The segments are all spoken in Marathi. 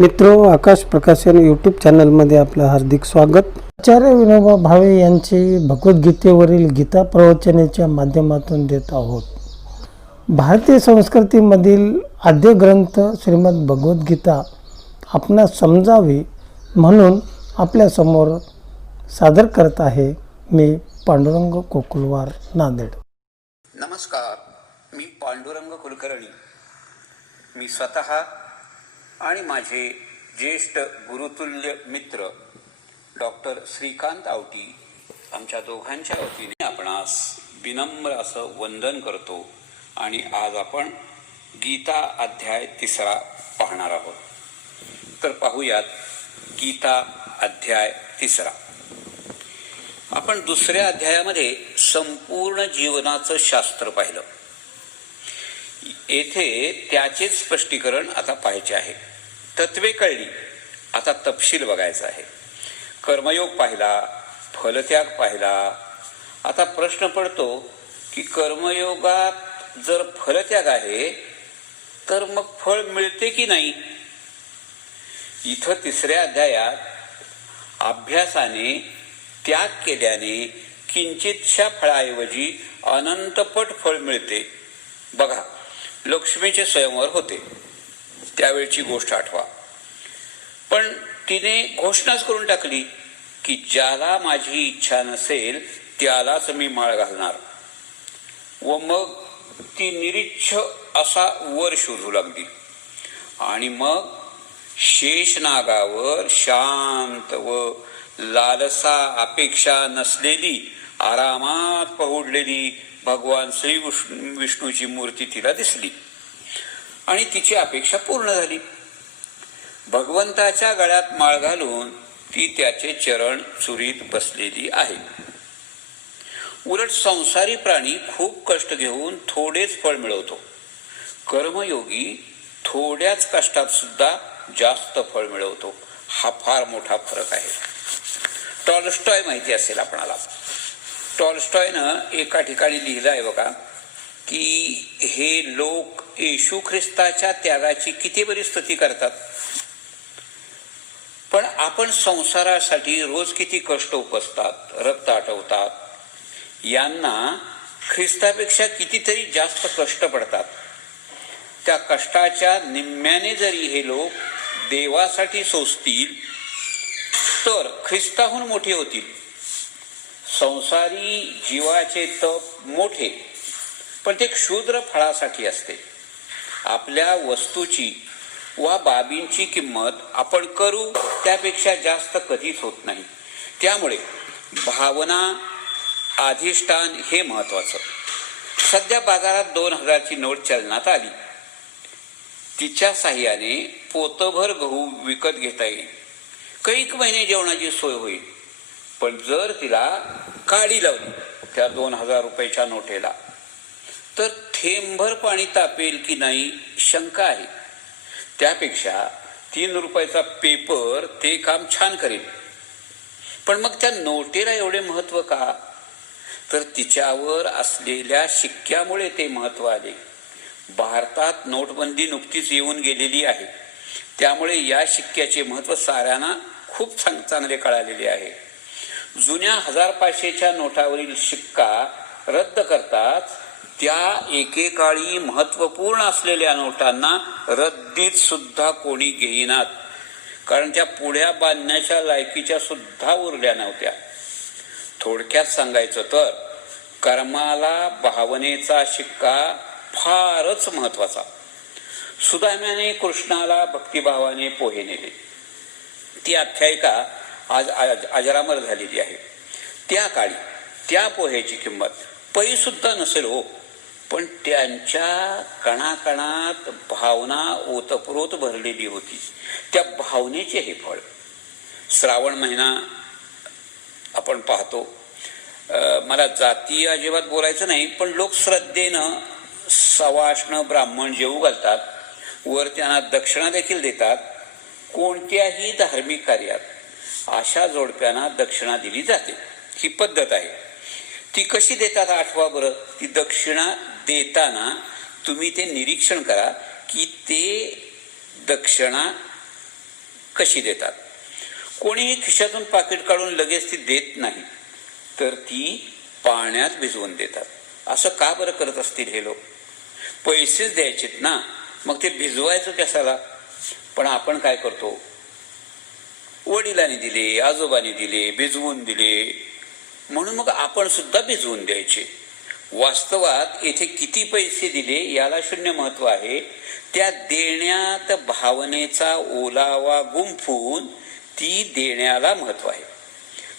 मित्रो, आकाश प्रकाशन यूट्यूब चॅनलमध्ये आपलं हार्दिक स्वागत. आचार्य विनोबा भावे यांची भगवद्गीतेवरील गीता प्रवचनेच्या माध्यमातून देत आहोत. भारतीय संस्कृतीमधील आद्य ग्रंथ श्रीमद भगवद्गीता आपणास समजावी म्हणून आपल्यासमोर सादर करत आहे मी पांडुरंग कोकुलवार, नांदेड. नमस्कार, मी पांडुरंग कुलकर्णी. मी स्वतः आणि माझे ज्येष्ठ गुरुतुल्य मित्र डॉक्टर श्रीकांत आवटी आमच्या दोघांच्या वतीने आपणास विनम्र असं वंदन करतो आणि आज आपण गीता अध्याय 3 पाहणार आहोत. तर पाहूयात गीता अध्याय 3. आपण 2ऱ्या अध्यायामध्ये संपूर्ण जीवनाचं शास्त्र पाहिलं. येथे त्याचे स्पष्टीकरण आता पाहायचे आहे. तत्वे कळली, आता तपशील बघायचा आहे. कर्मयोग पाहिला, फलत्याग पाहिला. आता प्रश्न पडतो की कर्मयोगात जर फलत्याग आहे तर मग फळ मिळते की नाही. इथं 3ऱ्या अध्यायात अभ्यासाने त्याग केल्याने किंचितशा फळाऐवजी अनंतपट फळ मिळते. बघा, लक्ष्मीचे स्वयंवर होते त्यावेळची गोष्ट आठवा. पण तिने घोषणाच करून टाकली की ज्याला माझी इच्छा नसेल त्यालाच मी माळ घालणार. व मग ती निरीच्छ असा वर शोधू लागली आणि मग शेषनागावर शांत व लालसा अपेक्षा नसलेली आरामात पहुडलेली भगवान श्री विष्णूची मूर्ती तिला दिसली आणि तिची अपेक्षा पूर्ण झाली. भगवंताच्या गळ्यात माळ घालून ती त्याचे चरण चुरीत बसलेली आहे. उलट संसारी प्राणी खूप कष्ट घेऊन थोडेच फळ मिळवतो. कर्मयोगी थोड्याच कष्टात सुद्धा जास्त फळ मिळवतो. हा फार मोठा फरक आहे. टॉलस्टॉय माहिती असेल आपणाला. टॉलस्टॉयनं एका ठिकाणी लिहिलं आहे बघा की हे लोक येशू ख्रिस्ताच्या त्यागाची किती बरी स्तुती करतात, पण आपण संसारासाठी रोज किती कष्ट उपसतात, रक्त आटवतात. यांना ख्रिस्तापेक्षा कितीतरी जास्त कष्ट पडतात. त्या कष्टाच्या निम्म्याने जरी हे लोक देवासाठी सोसतील तर ख्रिस्ताहून मोठे होतील. संसारी जीवाचे तप मोठे, पण ते क्षुद्र फळासाठी असते. आपल्या वस्तूची वा बाबींची किंमत आपण करू त्यापेक्षा जास्त कधीच होत नाही. त्यामुळे भावना, अधिष्ठान हे महत्वाचं. सध्या बाजारात 2000ची नोट चलनात आली. तिच्या साह्याने पोतभर गहू विकत घेता येईल. कैक महिने जेवणाची सोय होईल. पण जर तिला काडी लावली त्या 2000 रुपयाच्या नोटेला तर थेंबभर पाणी तापेल की नाही शंका आहे. त्यापेक्षा 3 रुपयाचा पेपर ते काम छान करेल. पण मग त्या नोटेला एवढे महत्व का? तर तिच्यावर असलेल्या शिक्क्यामुळे ते महत्व आले. भारतात नोटबंदी नुकतीच येऊन गेलेली आहे. त्यामुळे या शिक्क्याचे महत्व साऱ्यांना खूप चांगले कळालेले आहे. जुन्या 1000-500च्या नोटावरील शिक्का रद्द करताच त्या एकेकाळी महत्वपूर्ण असलेल्या नोटांना रद्दीत सुद्धा कोणी घेईनात, कारण त्या पुढ्या बांधण्याच्या लायकीच्या सुद्धा उरल्या नव्हत्या. थोडक्यात सांगायचं तर कर्माला भावनेचा शिक्का फारच महत्वाचा. सुदाम्याने कृष्णाला भक्तिभावाने पोहे नेले. ती आख्यायिका आज अजरामर झालेली आहे. त्या काळी त्या पोह्याची किंमत पै सुद्धा नसेल हो, पण त्यांच्या कणाकणात भावना ओतप्रोत भरलेली होती. त्या भावनेचे हे फळ. श्रावण महिना आपण पाहतो. मला जाती अजिबात बोलायचं नाही, पण लोक श्रद्धेनं सवाष्ण ब्राह्मण जेवू घालतात. वर त्यांना दक्षिणा देखील देतात. कोणत्याही धार्मिक कार्यात अशा जोडप्यांना दक्षिणा दिली जाते. ही पद्धत आहे. ती कशी देतात आठवा बरं. ती दक्षिणा देताना तुम्ही ते निरीक्षण करा की ते दक्षिणा कशी देतात. कोणीही खिशातून पाकिट काढून लगेच ती देत नाही, तर ती पाण्यात भिजवून देतात. असं का बरं करत असतील हे लोक? पैसेच द्यायचेत ना, मग ते भिजवायचं कशाला? पण आपण काय करतो, वडिलांनी दिले, आजोबांनी दिले, भिजवून दिले म्हणून मग आपण सुद्धा भिजवून द्यायचे. वास्तवात येथे किती पैसे दिले याला शून्य महत्व आहे. त्या देण्यात भावनेचा ओलावा गुंफून ती देण्याला महत्व आहे.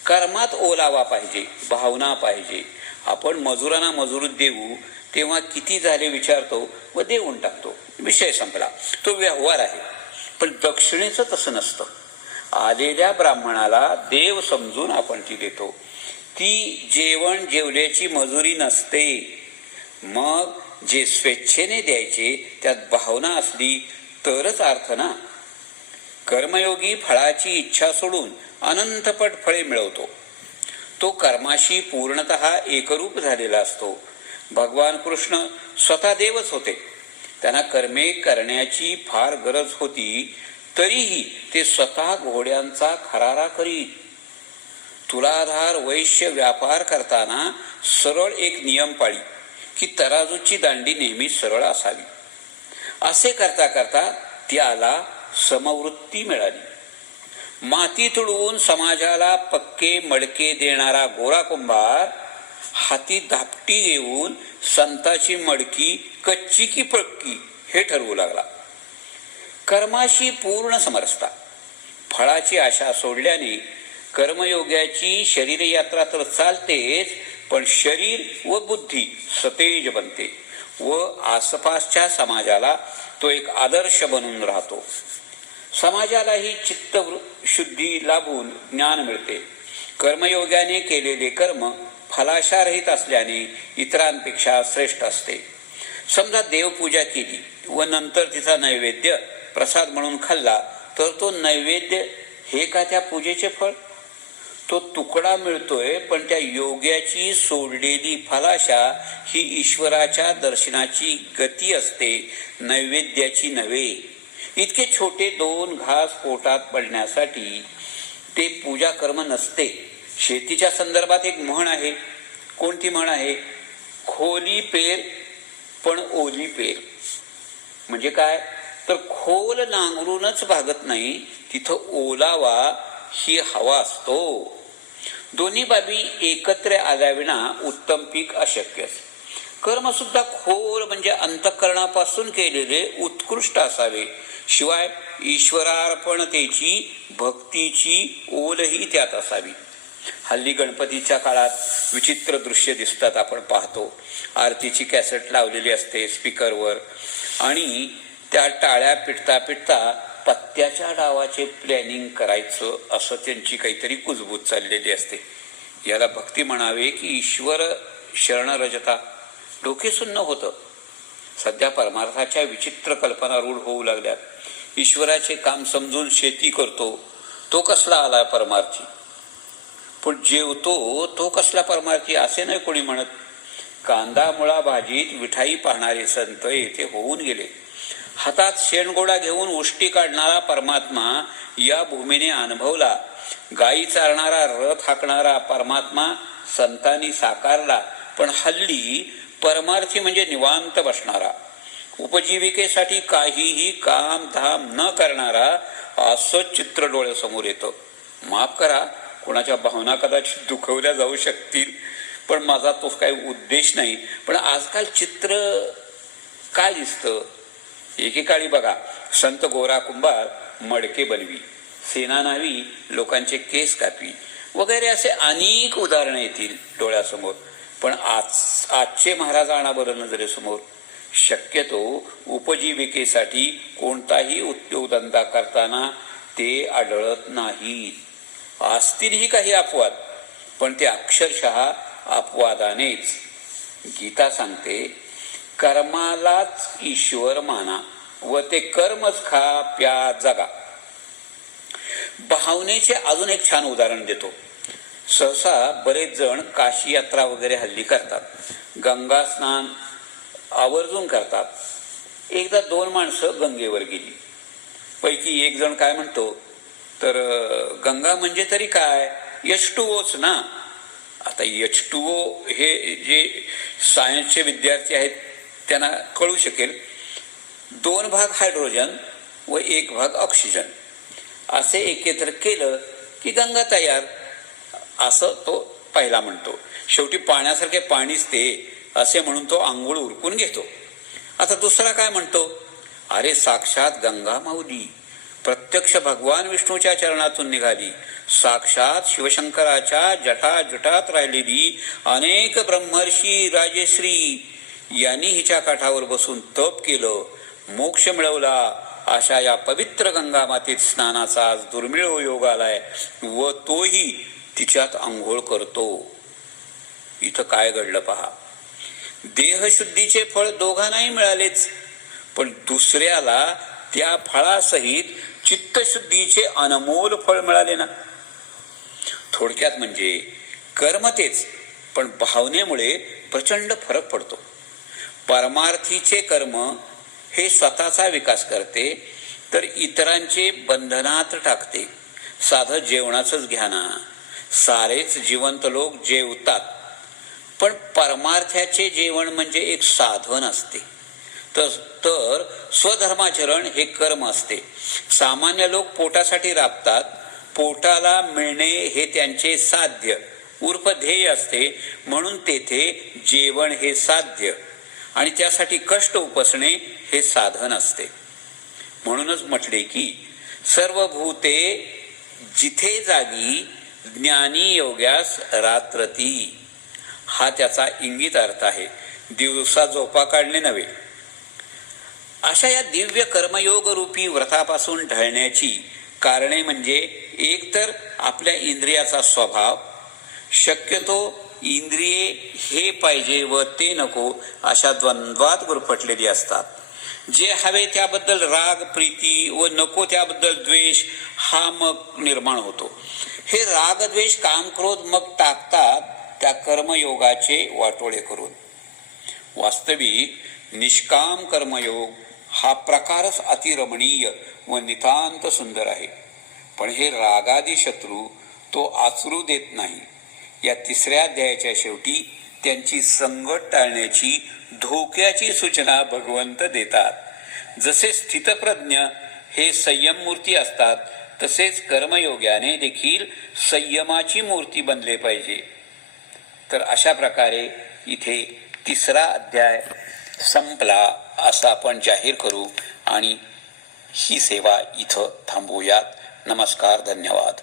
कर्मात ओलावा पाहिजे, भावना पाहिजे. आपण मजुरांना मजूर देऊ तेव्हा किती झाले विचारतो व देऊन टाकतो, विषय संपला. तो व्यवहार आहे. पण दक्षिणेचं तसं नसतं. आलेल्या ब्राह्मणाला देव समजून आपण ती देतो. ती जेवण जेवल्याची मजुरी नसते. मग जे स्वेच्छेने द्यायचे त्यात भावना असली तरच अर्थ ना. कर्मयोगी फळाची इच्छा सोडून अनंतपट फळे मिळवतो. तो कर्माशी पूर्णतः एकरूप झालेला असतो. भगवान कृष्ण स्वतः देवच होते. त्यांना कर्मे करण्याची फार गरज होती, तरीही ते स्वतः घोड्यांचा खरारा करीत. तुलाधार वैश्य व्यापार करताना सरळ एक नियम पाळी की तराजूची दांडी नेहमी सरळ असावी. असे करता करता त्याला समवृत्ती मिळाली. माती तुडवून समाजाला पक्के मडके देणारा गोरा कुंभार हाती धापटी घेऊन संताची मडकी कच्ची की पक्की हे ठरवू लागला. कर्माशी पूर्ण समरसता. फळाची आशा सोडल्याने कर्मयोग्याची शरीर यात्रा तर चालतेच, पण शरीर व बुद्धी सतेज बनते व आसपासच्या समाजाला तो एक आदर्श बनून राहतो. समाजालाही चित्त शुद्धी लाभून ज्ञान मिळते. कर्मयोग्याने केलेले कर्म फलाशारहित असल्याने इतरांपेक्षा श्रेष्ठ असते. समजा देवपूजा केली व नंतर तिचा नैवेद्य प्रसाद म्हणून खाल्ला, तर तो नैवेद्य हे का त्या पूजेचे फळ? तो तुकडा मिळतोय, पण त्या योग्याची सोडलेली फलाशा ही ईश्वराच्या दर्शनाची गती असते, नैवेद्याची नव्हे. इतके छोटे 2 घास पोटात पडण्यासाठी ते पूजा कर्म नसते. शेतीच्या संदर्भात एक म्हण आहे. कोणती म्हण आहे? खोली पेर पण ओली पेर. म्हणजे काय? तर खोल नांगरूनच भागत नाही, तिथं ओलावा ही हवा असतो. दोन्ही बाबी एकत्र आल्याविना उत्तम पीक अशक्य. कर्म सुद्धा खोल म्हणजे अंतःकरणापासून केलेले उत्कृष्ट असावे. शिवाय ईश्वरार्पणतेची भक्तीची ओलही त्यात असावी. हल्ली गणपतीच्या काळात विचित्र दृश्य दिसतात. आपण पाहतो, आरतीची कॅसेट लावलेली असते स्पीकरवर आणि त्या टाळ्या पिटता पिटता पत्त्याच्या डावाचे प्लॅनिंग करायचं असं त्यांची काहीतरी कुजबूज चाललेली असते. याला भक्ती म्हणावे की ईश्वर शरणरजता? डोके सुन्न होतं. सध्या परमार्थाच्या विचित्र कल्पना रूढ होऊ लागल्यात. ईश्वराचे काम समजून शेती करतो तो कसला आला परमार्थी, पण जेवतो तो कसला परमार्थी असे नाही कोणी म्हणत. कांदा मुळा भाजीत विठाई पाहणारे संत येथे होऊन गेले. हातात शेणगोळा घेऊन उष्टी काढणारा परमात्मा या भूमीने अनुभवला. गायी चारणारा रथ हाकणारा परमात्मा संतांनी साकारला. पण हल्ली परमार्थी म्हणजे निवांत बसणारा, उपजीविकेसाठी काहीही काम धाम न करणारा असं चित्र डोळ्यासमोर येतं. माफ करा, कोणाच्या भावना कदाचित दुखवल्या जाऊ शकतील, पण माझा तो काही उद्देश नाही. पण आजकाल चित्र काय दिसतं? एकेकाळी बघा, संत गोरा कुंभार मडके बनवी, सेना न्हावी, लोकांचे केस कापी वगैरे असे अनेक उदाहरणं येतील डोळ्यासमोर. पण आजचे महाराज आणा बरं नजरेसमोर. शक्यतो उपजीविकेसाठी कोणताही उद्योगधंदा करताना ते आढळत नाहीत. असतीलही काही अपवाद, पण ते अक्षरशः अपवादानेच. गीता सांगते, कर्मालाच ईश्वर माना व ते कर्मच खा प्या जगा. भावनेचे अजून एक छान उदाहरण देतो. सहसा बरेच जण काशी यात्रा वगैरे हल्ली करतात, गंगा स्नान आवर्जून करतात. एकदा 2 माणसं गंगेवर गेली. पैकी एक जण काय म्हणतो, तर गंगा म्हणजे तरी काय, H2Oच ना. आता H2O हे जे सायन्सचे विद्यार्थी आहेत त्यांना कळू शकेल. 2 भाग हायड्रोजन व 1 भाग ऑक्सिजन असे एकत्र केलं की गंगा तयार, असं तो पहिला म्हणतो. शेवटी पाण्यासारखे पाणीच ते असे म्हणून तो आंघोळ उरकून घेतो. आता दुसरा काय म्हणतो, अरे साक्षात गंगा माऊली प्रत्यक्ष भगवान विष्णूच्या चरणातून निघाली, साक्षात शिवशंकराच्या जटाजटात राहिलेली अनेक ब्रह्मर्षी राजेश्री यांनी हिच्या काठावर बसून तप केलं, मोक्ष मिळवला. अशा या पवित्र गंगा मातेत स्नानाचा आज दुर्मिळ योग आलाय व तोही तिच्यात आंघोळ करतो. इथं काय घडलं पहा. देहशुद्धीचे फळ दोघांनाही मिळालेच, पण दुसऱ्याला त्या फळासहित चित्तशुद्धीचे अनमोल फळ मिळाले ना. थोडक्यात म्हणजे कर्म तेच, पण भावनेमुळे प्रचंड फरक पडतो. परमार्थीचे कर्म हे स्वतःचा विकास करते, तर इतरांचे बंधनात टाकते. साधं जेवणाचंच घ्या ना, सारेच जिवंत लोक जेवतात, पण परमार्थाचे जेवण म्हणजे एक साधन असते, तर स्वधर्माचरण हे कर्म असते. सामान्य लोक पोटासाठी राबतात, पोटाला मिळणे हे त्यांचे साध्य उर्फ ध्येय असते, म्हणून तेथे जेवण हे साध्य आणि त्यासाठी कष्ट उपसणे हे साधन असते. म्हणूनच म्हटले की सर्व भूते जिथे जागी ज्ञानी योग्यास रात्रती, हा त्याचा इंगित अर्थ आहे, दिवसा झोपा काढणे नव्हे. अशा या दिव्य कर्मयोग रूपी व्रतापासून ढळण्याची कारणे म्हणजे एकतर आपल्या इंद्रियाचा स्वभाव, शक्यतो इंद्रिये हे पाहिजे व ते नको अशा द्वंद्वात गुरफटलेली असतात. जे हवे त्याबद्दल राग प्रीती व नको त्याबद्दल द्वेष हा मग निर्माण होतो. हे राग द्वेष काम क्रोध मग टाकतात त्या कर्मयोगाचे वाटोळे करून. वास्तविक निष्काम कर्मयोग हा प्रकारच अतिरमणीय व नितांत सुंदर आहे, पण हे रागादी शत्रू तो आचरू देत नाही. या 3ऱ्या अध्यायाच्या शेवटी त्यांची संगत टाळण्याची धोक्याची सूचना भगवंत देतात. जसे स्थितप्रज्ञ हे संयम मूर्ती असतात, तसेच कर्मयोग्याने देखील संयमाची मूर्ती बनले पाहिजे. तर अशा प्रकारे इथे 3रा अध्याय संपला असं आपण जाहीर करू आणि ही सेवा इथं थांबवूयात. नमस्कार, धन्यवाद.